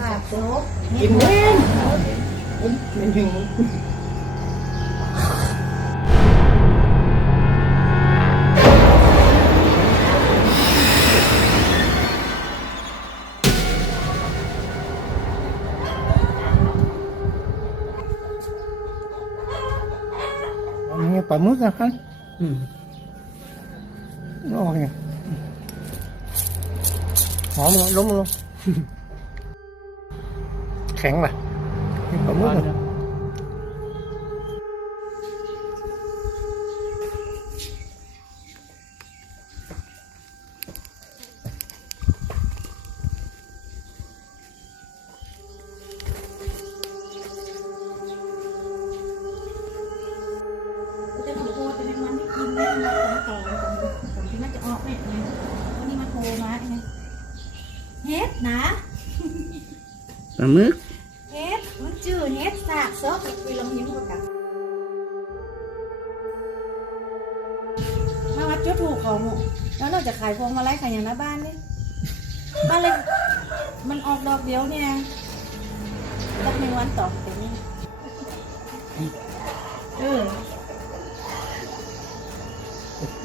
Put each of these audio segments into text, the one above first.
ค่ะโจ๊กกินเล่นมันมันหิวอันนี้ปลาหมึกนะครับอืมโอ้ยหอมล้มลง แข็งป่ะนี่ปลาหมึกเหรอจะถูกโทรจะเป็นวันที่กินแม่มาต่อต่อผมที่น่าจะออกเนี่ยวันนี้มาโทรมาไงเฮ็ดนะปลาหมึกเฮ็ จืดเฮ็ดสากซอกไปลงยิ้มกันกันมาวัดจุดถูกเขาหมดแล้วเราจะขายพวงมาลัยขายอย่างหน้าบ้านนี่บ้านเลยมันออกดอกเดียวเนี่ยดอกหนึ่งวันต่อแต่นี่เออ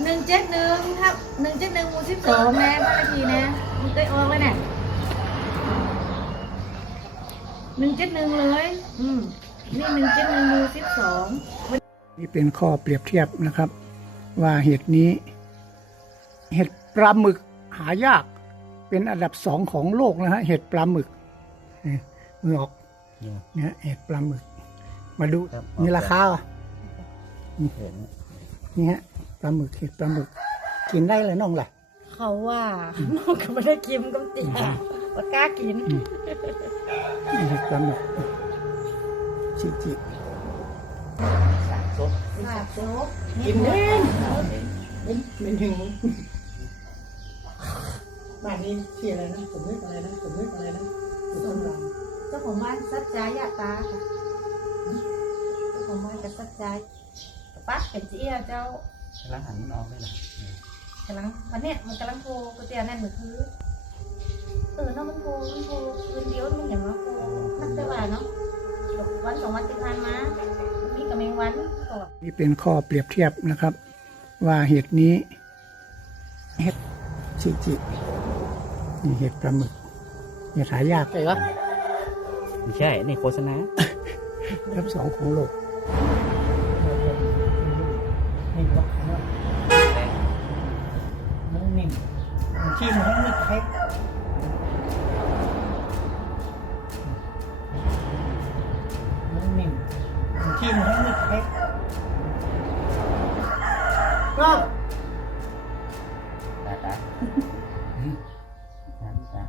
หนึ่งเจ็ดหนึ่งทับหนึ่งเจ็ดหนึ่งมูสิบสองแม่บ้านลขที่นะมันเคยออกไว้น่ะ หนึ่งเจ็ดหนึ่งเลย อืมนี่หนึ่งเจ็ดหนึ่งหมู่สิบสองนี่เป็นข้อเปรียบเทียบนะครับ ว่าเห็ดนี้ เห็ดปลาหมึกหายาก เป็นอันดับสองของโลกนะฮะเห็ดปลาหมึกนี่มือออกเนี่ยเห็ดปลาหมึก มาดูครับมีราคาเหรอเห็นนี่ฮะปลาหมึกเห็ดปลาหมึก กินได้เลยน้องแหละเขาว่าน้องก็ไม่ได้กินก็เตีย ปากกล้ากินนี่เห็ดปลาหมึกจิจิค่ะโจ๊กกินเล่นมันมันหิวบ้านนี้ชื่ออะไรนะสมมติอะไรนะสมมติอะไรนะสุดท้ายเจ้าของบ้านสัจจายาตาค่ะเจ้าของบ้านจะสัจจายปัดเป็นเจี้ยเจ้าล้างหันมันออกได้หรอกำลังวันเนี้ยมันกำลังโทรกูเตียนั่นเหมือนคือ เออเนาะมันโทรมันโทรคืนเดียวมันอย่างว่าโทรนักได้ว่าเนาะวันสองวันที่ผ่านมามันมีกับแมงวันก่อนนี่เป็นข้อเปรียบเทียบนะครับ ว่าเห็ดนี้เห็ดจิจินี่เห็ดปลาหมึกเห็ดหายากใช่ปะไม่ใช่นี่โฆษณาอันดับสองของโลกนิ่มที่มันให้นึกเพ็ก ก็ตาตาตาตา